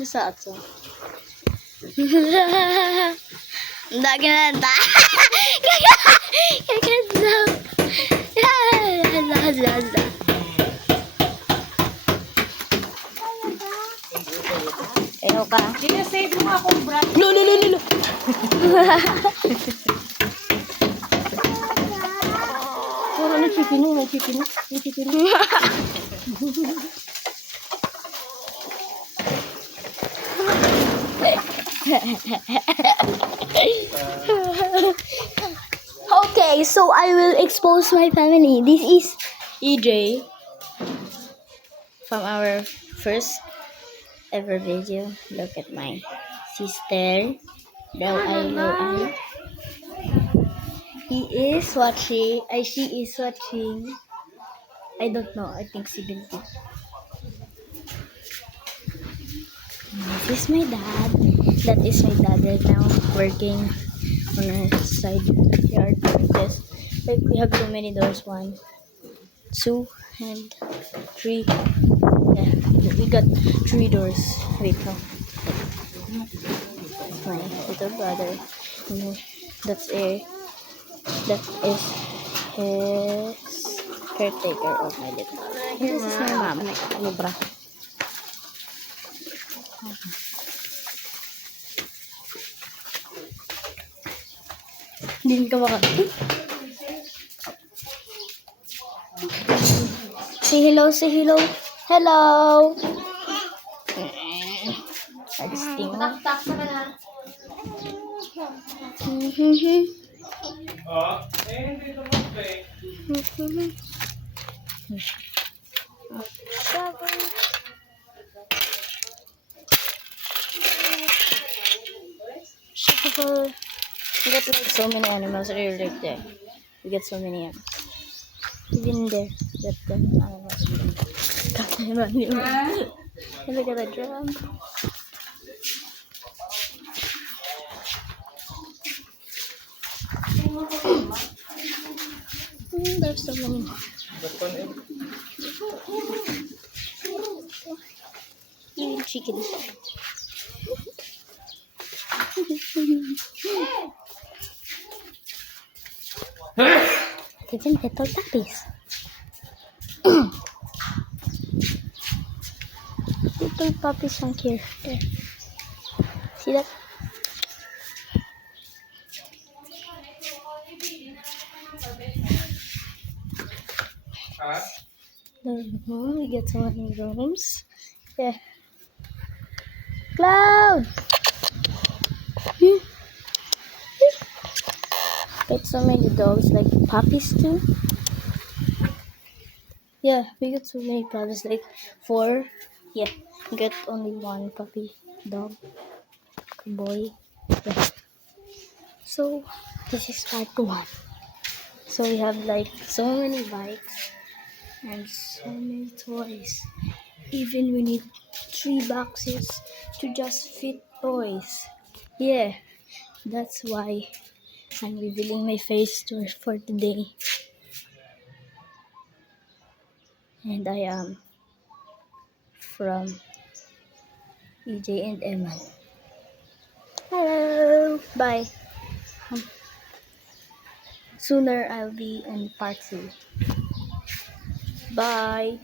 Saan to? Dagi na ta. Ayaw ka. Sinasave mo akong brand. Lululululu. Puro na chicken mo, chicken mo. Okay, so I will expose my family. This is EJ from our first ever video. Look at my sister. Low eye. He is watching. She is watching. I don't know. I think 70. This is my dad. That is my dad right now working on our side yard. Yes, like we have so many doors. 1, 2, and 3. Yeah, we got 3 doors. Wait, no. That's my little brother. And that is his caretaker of my little brother. And this is my mom. Ano bra? Hindi ka makakita. Say hello, say hello. Hello! Agisting mo. Tak sa na. Shovel. We got like so many animals right there. We got so many animals. Even there, that the animals. Look at the drum. There's so many. Even chickens. Even little puppies. Little puppies on here. There. See that? We get so many rooms. Yeah. Cloud! Got so many dogs, like puppies too. Yeah, we got so many puppies, like 4. Yeah, we got only 1 puppy dog. Boy. Yeah. So, this is part 1. So, we have like so many bikes and so many toys. Even we need 3 boxes to just fit toys. Yeah, that's why I'm revealing my face for today. And I am from EJ and Emma. Hello! Bye! Sooner I'll be in part 2. Bye!